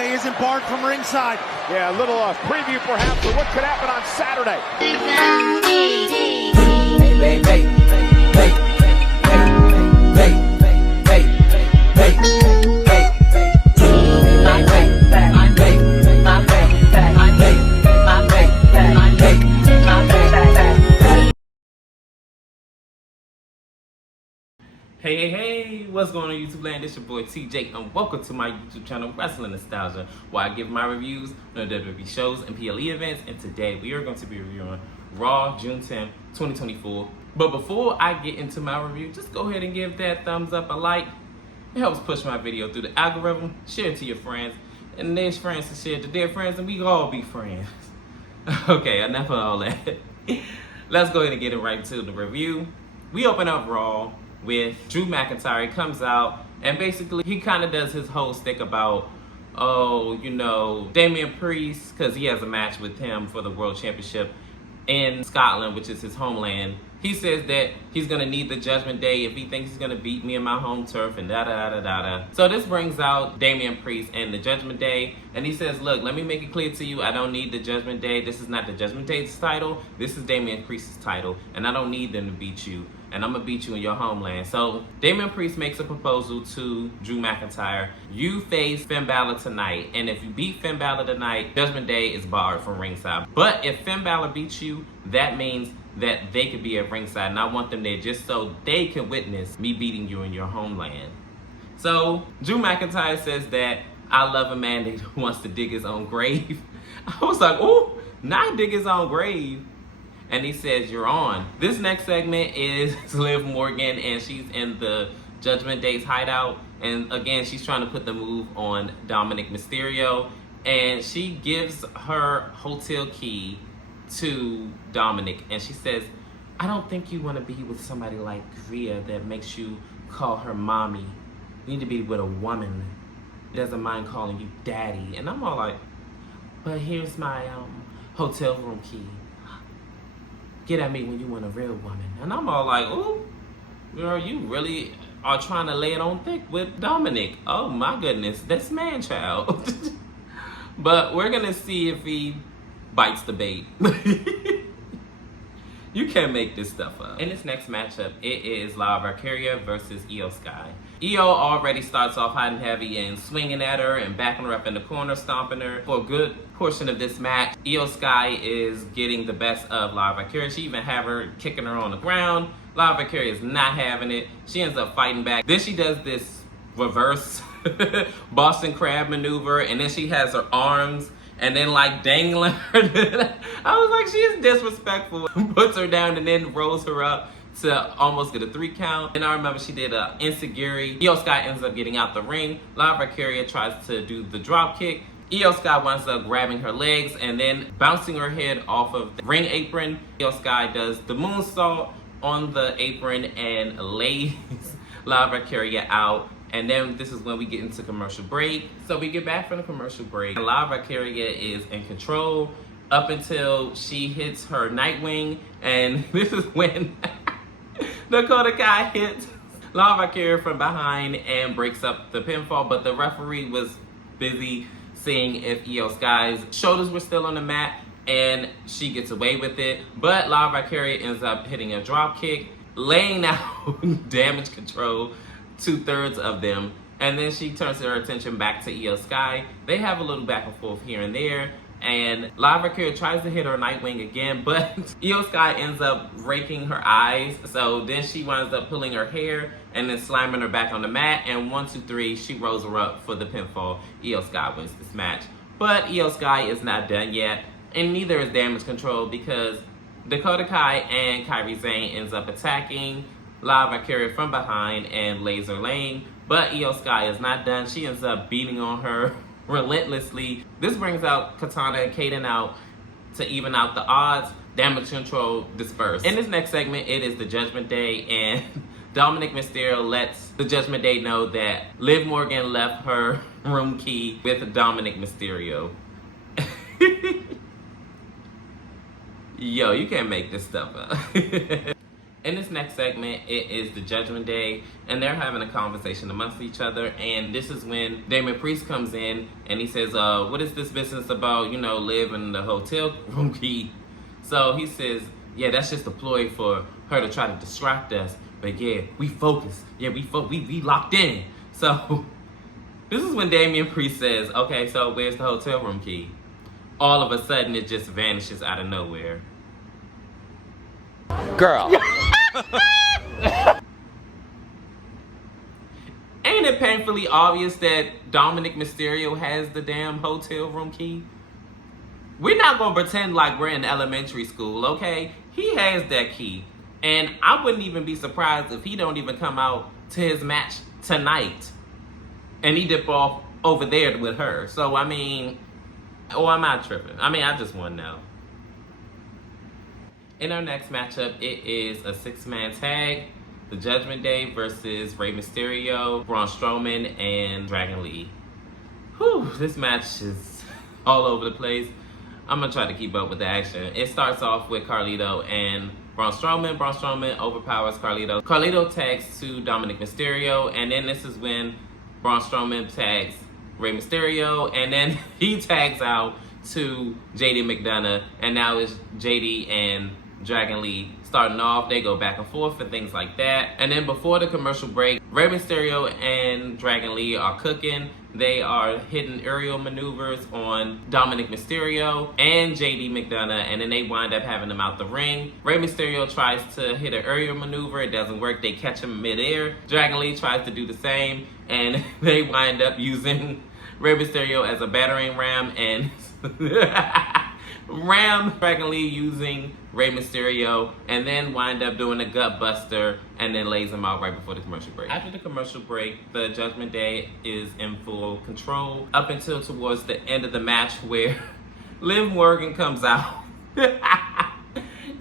He isn't barred from ringside. Yeah, a little preview perhaps of what could happen on Saturday. Hey, what's going on YouTube land? It's your boy TJ and welcome to my YouTube channel, Wrestling Nostalgia, where I give my reviews on WWE shows and PLE events, and today we are going to be reviewing Raw, June 10th, 2024. But before I get into my review, just go ahead and give that thumbs up, a like. It helps push my video through the algorithm. Share it to your friends, and there's friends to share to their friends, and we can all be friends. Okay, enough of all that. Let's go ahead and get it right to the review. We open up Raw with Drew McIntyre. He comes out and basically he kind of does his whole stick about, oh, you know, Damian Priest, because he has a match with him for the World Championship in Scotland, which is his homeland. He says that he's going to need the Judgment Day if he thinks he's going to beat me in my home turf and da-da-da-da-da. So this brings out Damian Priest and the Judgment Day, and he says, look, let me make it clear to you, I don't need the Judgment Day. This is not the Judgment Day's title. This is Damian Priest's title, and I don't need them to beat you, and I'm going to beat you in your homeland. So Damian Priest makes a proposal to Drew McIntyre. You face Finn Balor tonight, and if you beat Finn Balor tonight, Judgment Day is barred from ringside. But if Finn Balor beats you, that means that they could be at ringside, and I want them there just so they can witness me beating you in your homeland. So Drew McIntyre says that I love a man that wants to dig his own grave. I was like, oh, not dig his own grave. And he says, you're on. This next segment is Liv Morgan, and she's in the Judgment Day's hideout. And again, she's trying to put the move on Dominic Mysterio. And she gives her hotel key to Dominic, and she says, I don't think you want to be with somebody like Rhea that makes you call her mommy. You need to be with a woman that doesn't mind calling you daddy. And I'm all like, but here's my hotel room key. Get at me when you want a real woman. And I'm all like, ooh, girl, you really are trying to lay it on thick with Dominic. Oh my goodness, that's man-child. But we're gonna see if he bites the bait. You can't make this stuff up. In this next matchup, it is Lyra Valkyria versus Io Sky. Io already starts off hot and heavy and swinging at her and backing her up in the corner, stomping her. For a good portion of this match, Io Sky is getting the best of Lyra Valkyria. She even have her kicking her on the ground. Lyra Valkyria is not having it. She ends up fighting back. Then she does this reverse Boston Crab maneuver, and then she has her arms and then like dangling her. I was like, she is disrespectful. Puts her down and then rolls her up to almost get a 3 count. And I remember she did a enziguri. Io Sky ends up getting out the ring. Lyra Valkyria tries to do the drop kick. Io Sky winds up grabbing her legs and then bouncing her head off of the ring apron. Io Sky does the moonsault on the apron and lays Lyra Valkyria out. And then this is when we get into commercial break. So we get back from the commercial break. Lyra Valkyria is in control up until she hits her Nightwing. And this is when Dakota Kai hits Lyra Valkyria from behind and breaks up the pinfall. But the referee was busy seeing if Io Sky's shoulders were still on the mat, and she gets away with it. But Lyra Valkyria ends up hitting a drop kick, laying out Damage Control, 2/3 of them, and then she turns her attention back to Io Sky. They have a little back and forth here and there, and Lyra Valkyria tries to hit her Nightwing again, but Io Sky ends up raking her eyes, so then she winds up pulling her hair and then slamming her back on the mat, and 1, 2, 3, she rolls her up for the pinfall. Io Sky wins this match. But Io Sky is not done yet, and neither is Damage Control, because Dakota Kai and Kairi Sane ends up attacking Lyra Valkyria from behind and laser lane, but Io Sky is not done. She ends up beating on her relentlessly. This brings out Katana and Kaden out to even out the odds. Damage Control dispersed. In this next segment, it is the Judgment Day, and Dominic Mysterio lets the Judgment Day know that Liv Morgan left her room key with Dominic Mysterio. Yo, you can't make this stuff up. In this next segment, it is the Judgment Day, and they're having a conversation amongst each other. And this is when Damian Priest comes in and he says, what is this business about, Liv in the hotel room key? So he says, yeah, that's just a ploy for her to try to distract us. But yeah, we focused. Yeah, we locked in. So this is when Damian Priest says, okay, so where's the hotel room key? All of a sudden, it just vanishes out of nowhere. Girl. Ain't it painfully obvious that Dominic Mysterio has the damn hotel room key? We're not going to pretend like we're in elementary school, okay? He has that key. And I wouldn't even be surprised if he don't even come out to his match tonight and he dip off over there with her. So, I mean, am I tripping? I just want to know. In our next matchup, it is a 6-man tag. The Judgment Day versus Rey Mysterio, Braun Strowman, and Dragon Lee. Whew, this match is all over the place. I'm going to try to keep up with the action. It starts off with Carlito and Braun Strowman. Braun Strowman overpowers Carlito. Carlito tags to Dominic Mysterio, and then this is when Braun Strowman tags Rey Mysterio, and then he tags out to JD McDonough, and now it's JD and Dragon Lee starting off. They go back and forth and things like that. And then before the commercial break, Rey Mysterio and Dragon Lee are cooking. They are hitting aerial maneuvers on Dominic Mysterio and JD McDonough, and then they wind up having them out the ring. Rey Mysterio tries to hit an aerial maneuver. It doesn't work. They catch him midair. Dragon Lee tries to do the same, and they wind up using Rey Mysterio as a battering ram and ram Dragon Lee using Rey Mysterio, and then wind up doing a gut buster and then lays him out right before the commercial break. After the commercial break, the Judgment Day is in full control up until towards the end of the match where Liv Morgan comes out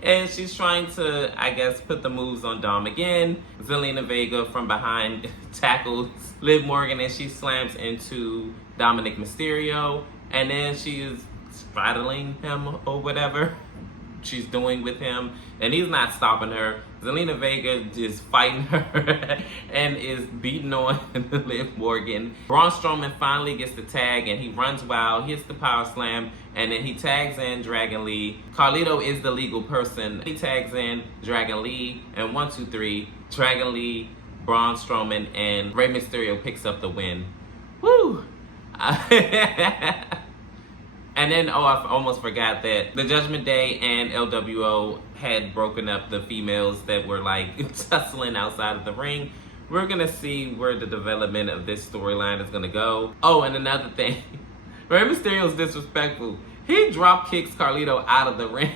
and she's trying to, I guess, put the moves on Dom again. Zelina Vega from behind tackles Liv Morgan and she slams into Dominic Mysterio, and then she is straddling him or whatever she's doing with him, and he's not stopping her. Zelina Vega is fighting her and is beating on Liv Morgan. Braun Strowman finally gets the tag and he runs wild, hits the power slam, and then he tags in Dragon Lee. Carlito is the legal person. He tags in Dragon Lee, and 1, 2, 3, Dragon Lee, Braun Strowman, and Rey Mysterio picks up the win. Woo! And then, I almost forgot that the Judgment Day and LWO had broken up the females that were like tussling outside of the ring. We're going to see where the development of this storyline is going to go. Oh, and another thing, Rey Mysterio's disrespectful. He drop kicks Carlito out of the ring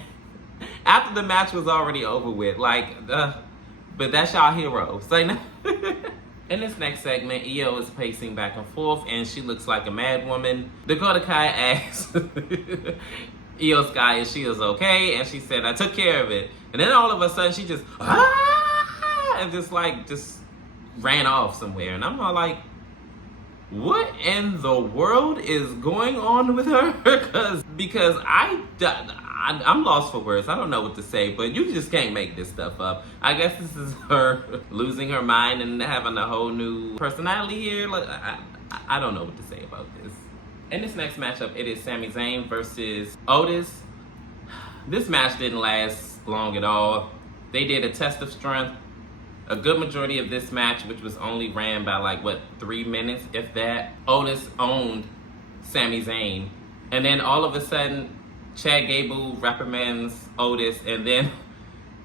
after the match was already over with. But that's y'all hero. Say no. In this next segment, Io is pacing back and forth, and she looks like a mad woman. Dakota Kai asks Io Sky if she is okay, and she said, I took care of it. And then all of a sudden, she just, and just ran off somewhere. And I'm all like, what in the world is going on with her? Because I'm lost for words. I don't know what to say, but you just can't make this stuff up. I guess this is her losing her mind and having a whole new personality here. I don't know what to say about this. In this next matchup, it is Sami Zayn versus Otis. This match didn't last long at all. They did a test of strength. A good majority of this match, which was only ran by 3 minutes, if that, Otis owned Sami Zayn. And then all of a sudden, Chad Gable reprimands Otis, and then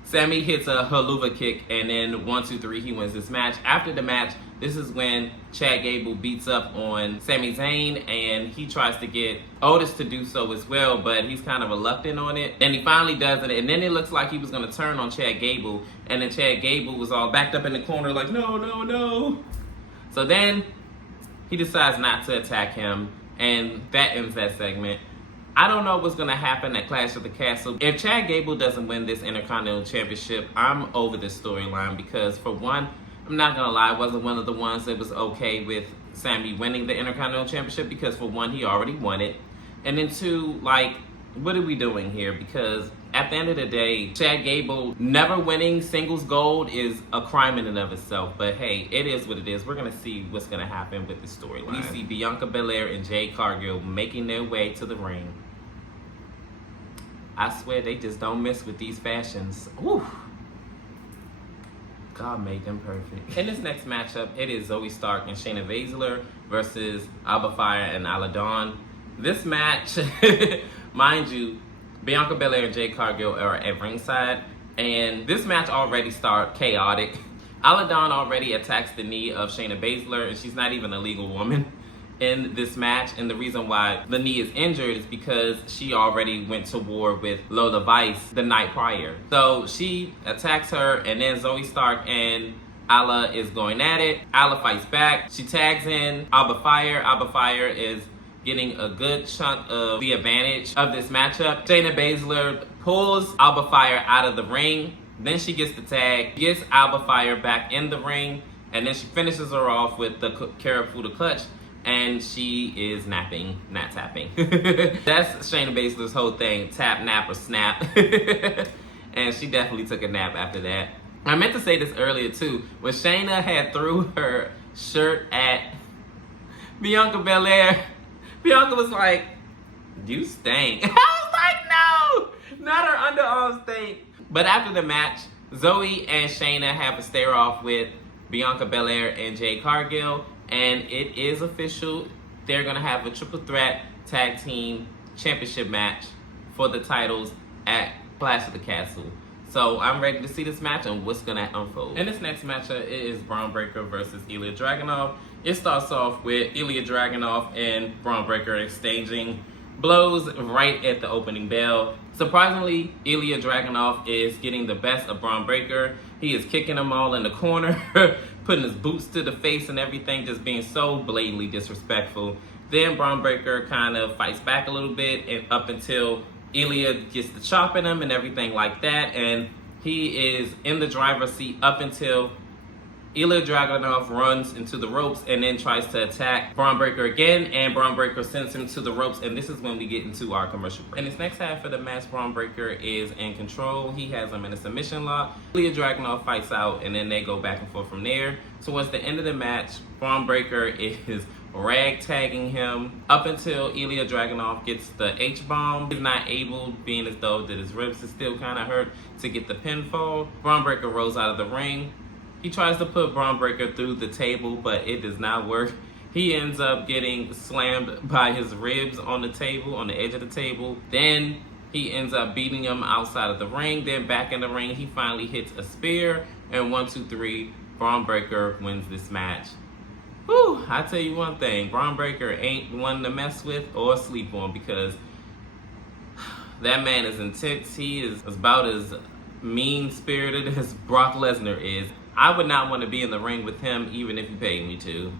Sami hits a haluva kick, and then 1, 2, 3, he wins this match. After the match, this is when Chad Gable beats up on Sami Zayn, and he tries to get Otis to do so as well, but he's kind of reluctant on it. Then he finally does it, and then it looks like he was going to turn on Chad Gable, and then Chad Gable was all backed up in the corner like, no, no, no. So then he decides not to attack him, and that ends that segment. I don't know what's going to happen at Clash of the Castle. If Chad Gable doesn't win this Intercontinental Championship, I'm over this storyline because, for one, I'm not going to lie, I wasn't one of the ones that was okay with Sami winning the Intercontinental Championship because, for one, he already won it. And then two, what are we doing here? Because at the end of the day, Chad Gable never winning singles gold is a crime in and of itself. But hey, it is what it is. We're going to see what's going to happen with the storyline. We see Bianca Belair and Jade Cargill making their way to the ring. I swear they just don't miss with these fashions. Whew. God made them perfect. In this next matchup, it is Zoe Stark and Shayna Baszler versus Alba Fire and Isla Dawn. This match, mind you, Bianca Belair and Jade Cargill are at ringside, and this match already started chaotic. Isla Dawn already attacks the knee of Shayna Baszler, and she's not even a legal woman in this match. And the reason why the knee is injured is because she already went to war with Lola Vice the night prior. So she attacks her, and then Zoe Stark and Isla is going at it. Isla fights back. She tags in Alba Fire. Alba Fire is getting a good chunk of the advantage of this matchup. Shayna Baszler pulls Alba Fire out of the ring. Then she gets the tag, gets Alba Fire back in the ring, and then she finishes her off with the Karafuda clutch. And she is napping, not tapping. That's Shayna Baszler's whole thing, tap, nap, or snap. And she definitely took a nap after that. I meant to say this earlier too. When Shayna had threw her shirt at Bianca Belair, Bianca was like, "You stink." I was like, no, not her underarms stink. But after the match, Zoe and Shayna have a stare off with Bianca Belair and Jade Cargill. And it is official. They're going to have a triple threat tag team championship match for the titles at Clash of the Castle. So I'm ready to see this match and what's going to unfold. In this next matchup, it is Bron Breakker versus Ilya Dragunov. It starts off with Ilya Dragunov and Bron Breakker exchanging blows right at the opening bell. Surprisingly, Ilya Dragunov is getting the best of Bron Breakker. He is kicking them all in the corner, putting his boots to the face and everything, just being so blatantly disrespectful. Then Bron Breakker kind of fights back a little bit, and up until Ilya gets the chop in him and everything like that. And he is in the driver's seat up until Ilya Dragunov runs into the ropes and then tries to attack Bron Breakker again, and Bron Breakker sends him to the ropes, and this is when we get into our commercial break. In this next half of the match, Bron Breakker is in control. He has him in a submission lock. Ilya Dragunov fights out, and then they go back and forth from there. Towards the end of the match, Bron Breakker is rag-tagging him up until Ilya Dragunov gets the H-bomb. He's not able, being as though that his ribs is still kind of hurt, to get the pinfall. Bron Breakker rolls out of the ring. He tries to put Bron Breakker through the table, but it does not work. He ends up getting slammed by his ribs on the table, on the edge of the table. Then he ends up beating him outside of the ring. Then back in the ring, he finally hits a spear. And 1, 2, 3, Bron Breakker wins this match. Whew, I tell you one thing, Bron Breakker ain't one to mess with or sleep on, because that man is intense. He is about as mean-spirited as Brock Lesnar is. I would not want to be in the ring with him, even if he paid me to.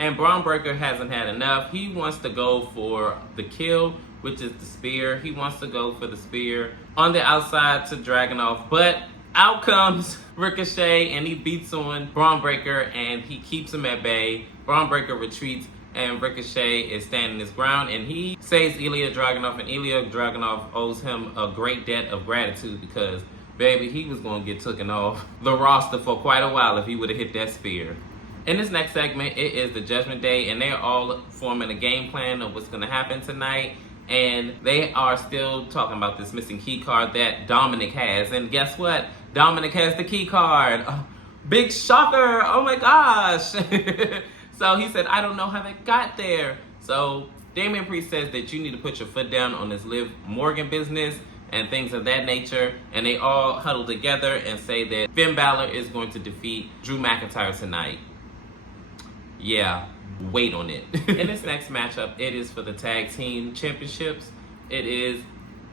And Bron Breakker hasn't had enough. He wants to go for the kill, which is the spear. He wants to go for the spear on the outside to Dragunov, but out comes Ricochet, and he beats on Bron Breakker, and he keeps him at bay. Bron Breakker retreats, and Ricochet is standing his ground, and he saves Ilya Dragunov, and Ilya Dragunov owes him a great debt of gratitude, because baby, he was going to get taken off the roster for quite a while if he would have hit that spear. In this next segment, it is the Judgment Day, and they're all forming a game plan of what's going to happen tonight. And they are still talking about this missing key card that Dominic has. And guess what? Dominic has the key card. Oh, big shocker. Oh my gosh. So he said, I don't know how that got there. So Damian Priest says that you need to put your foot down on this Liv Morgan business and things of that nature, and they all huddle together and say that Finn Balor is going to defeat Drew McIntyre tonight. Yeah, wait on it. In this next matchup, it is for the tag team championships. It is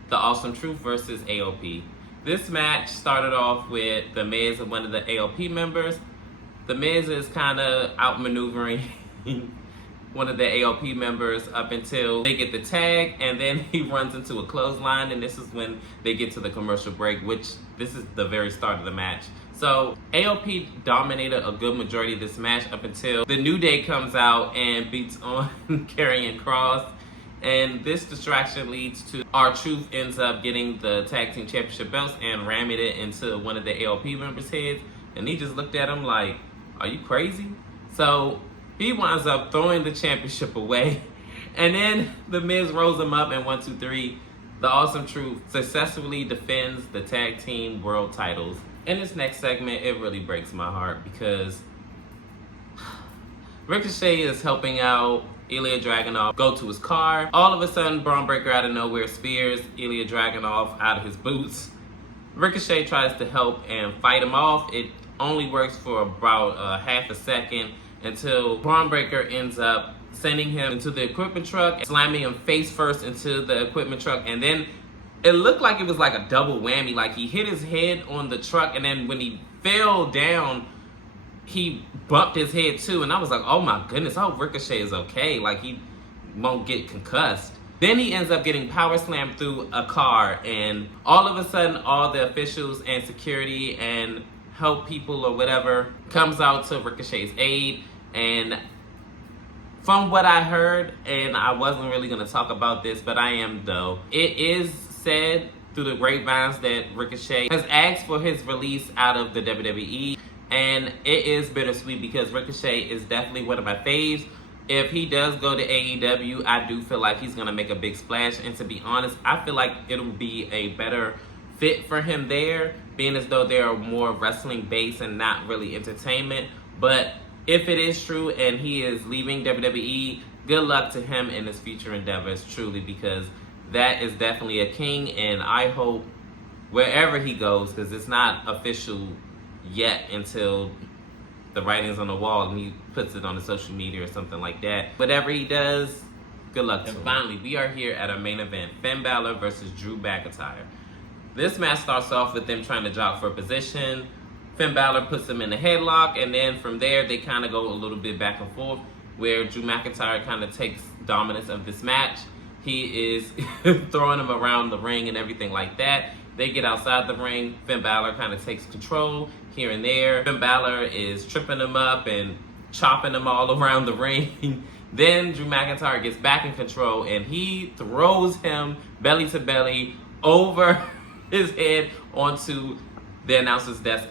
the Awesome Truth versus AOP. This match started off with The Miz and one of the AOP members. The Miz is kind of outmaneuvering one of the AOP members up until they get the tag, and then he runs into a clothesline, and this is when they get to the commercial break, which this is the very start of the match. So AOP dominated a good majority of this match up until the New Day comes out and beats on Karrion Kross. And this distraction leads to R-Truth ends up getting the tag team championship belts and ramming it into one of the ALP members' heads. And he just looked at him like, are you crazy? So he winds up throwing the championship away. And then The Miz rolls him up, and 1, 2, 3, the Awesome Truth successfully defends the tag team world titles. In this next segment, it really breaks my heart because Ricochet is helping out Ilya Dragunov go to his car. All of a sudden, Braun Breaker out of nowhere spears Ilya Dragunov out of his boots. Ricochet tries to help and fight him off. It only works for about half a second until Braun Breaker ends up sending him into the equipment truck, slamming him face first into the equipment truck, and then it looked like it was like a double whammy. Like he hit his head on the truck, and then when he fell down, he bumped his head too, and I was like, oh my goodness, I hope Ricochet is okay, like he won't get concussed. Then he ends up getting power slammed through a car, and all of a sudden all the officials and security and help people or whatever comes out to Ricochet's aid. And from what I heard, and I wasn't really going to talk about this, but I am though, it is said through the grapevines that Ricochet has asked for his release out of the WWE. And it is bittersweet because Ricochet is definitely one of my faves. If he does go to AEW, I do feel like he's going to make a big splash. And to be honest, I feel like it'll be a better fit for him there, being as though they're more wrestling based and not really entertainment. But if it is true and he is leaving WWE, good luck to him in his future endeavors, truly, because that is definitely a king. And I hope wherever he goes, because it's not official yet until the writing's on the wall and he puts it on the social media or something like that. Whatever he does, good luck to him. And finally, we are here at our main event, Finn Balor versus Drew McIntyre. This match starts off with them trying to jog for a position. Finn Balor puts him in a headlock, and then from there they kind of go a little bit back and forth where Drew McIntyre kind of takes dominance of this match. He is throwing him around the ring and everything like that. They get outside the ring. Finn Balor kind of takes control here and there. Finn Balor is tripping him up and chopping him all around the ring. Then Drew McIntyre gets back in control and he throws him belly to belly over his head onto the announcer's desk.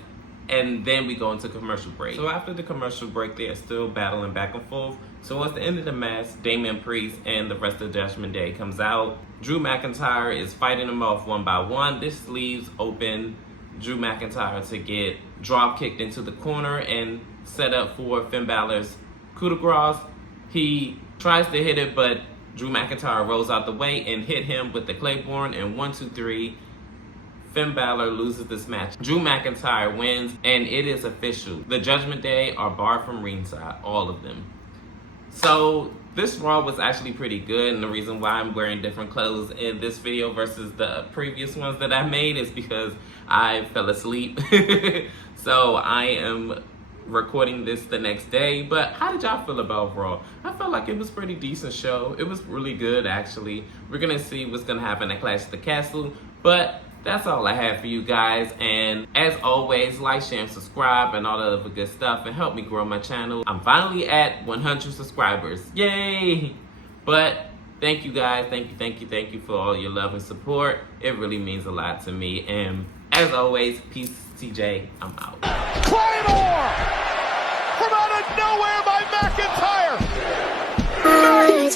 And then we go into commercial break. So after the commercial break, they are still battling back and forth. So at the end of the match, Damian Priest and the rest of the Judgment Day comes out. Drew McIntyre is fighting them off one by one. This leaves open Drew McIntyre to get drop kicked into the corner and set up for Finn Balor's coup de grace. He tries to hit it, but Drew McIntyre rolls out the way and hit him with the Claymore, and 1, 2, 3. Finn Balor loses this match. Drew McIntyre wins, and it is official. The Judgment Day are barred from ringside, all of them. So this Raw was actually pretty good, and the reason why I'm wearing different clothes in this video versus the previous ones that I made is because I fell asleep. So I am recording this the next day. But how did y'all feel about Raw? I felt like it was a pretty decent show. It was really good, actually. We're gonna see what's gonna happen at Clash of the Castle, but that's all I have for you guys. And as always, like, share, and subscribe, and all the other good stuff, and help me grow my channel. I'm finally at 100 subscribers. Yay! But thank you guys. Thank you for all your love and support. It really means a lot to me. And as always, peace, TJ. I'm out. Claymore! From out of nowhere by McIntyre! You